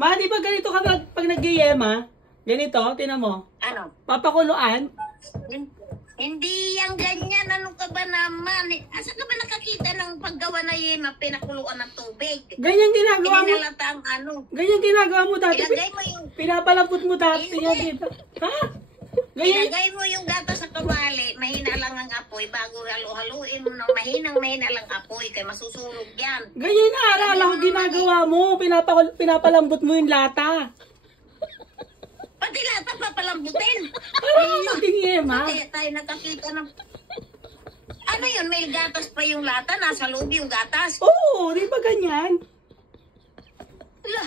Ma, di ba ganito ka pag nag-yema? Ganito, tinan mo. Ano? Papakuluan? Hindi yan ganyan. Ano ka ba naman? Asa ka ba nakakita ng paggawa na yema, pinakuluan ng tubig? Ganyan ginagawa mo. Ininalata ang ano. Ganyan ginagawa mo dati. Ilagay mo yung... Pinapalapot mo dati. Yan, diba? Ha? Ganyan. Ilagay mo yung gatas sa kawali, mahina lang ang apoy, bago halo-haluin mo ng mahina lang apoy, kaya masusunog yan. Ganyan na alala ko ginagawa mo. Pinapalambot mo yung lata. Pati lata papalambutin. Parang maging yema. Kaya tayo nakakita ng... Ano yun, may gatas pa yung lata, nasa loob yung gatas. Oo, di ba ganyan? Ala,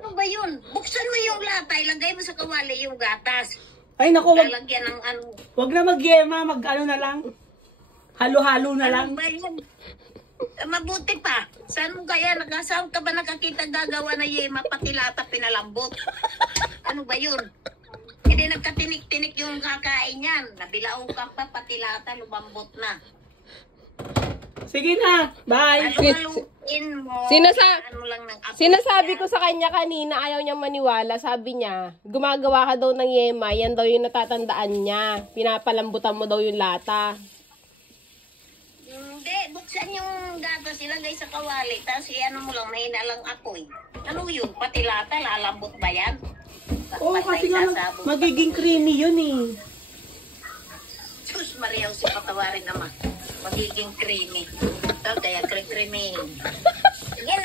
ano ba yun? Buksan mo yung lata, ilagay mo sa kawali yung gatas. Ay, naku, Lalagyan ng ano. wag na mag-yema, mag-ano na lang. Halo-halo na lang. Ano ba yun? Mabuti pa. Saan mo kaya, saan ka ba nakakita gagawa na yema, pati lata pinalambot? Ano ba yun? Hindi nagkatinik-tinik yung kakain yan. Nabilao ka pa, pati lata, lumambot na. Sige na, bye. Haluhaluin mo. Ano lang ng apoy Sinasabi yan. ko sa kanya kanina, ayaw niyang maniwala. Sabi niya, gumagawa ka daw ng yema, yan daw yung natatandaan niya. Pinapalambutan mo daw yung lata. Hindi, buksan yung gatas, ilagay sa kawali, tapos ano mo lang, mahina lang apoy. Ano yun? Pati lata, lalambot ba yan? Oo, kasi Patay nga, sasabog. magiging creamy yun eh. Sus, Maria, si patawarin naman. Magiging creamy. Ito, kaya creamy. Sige na.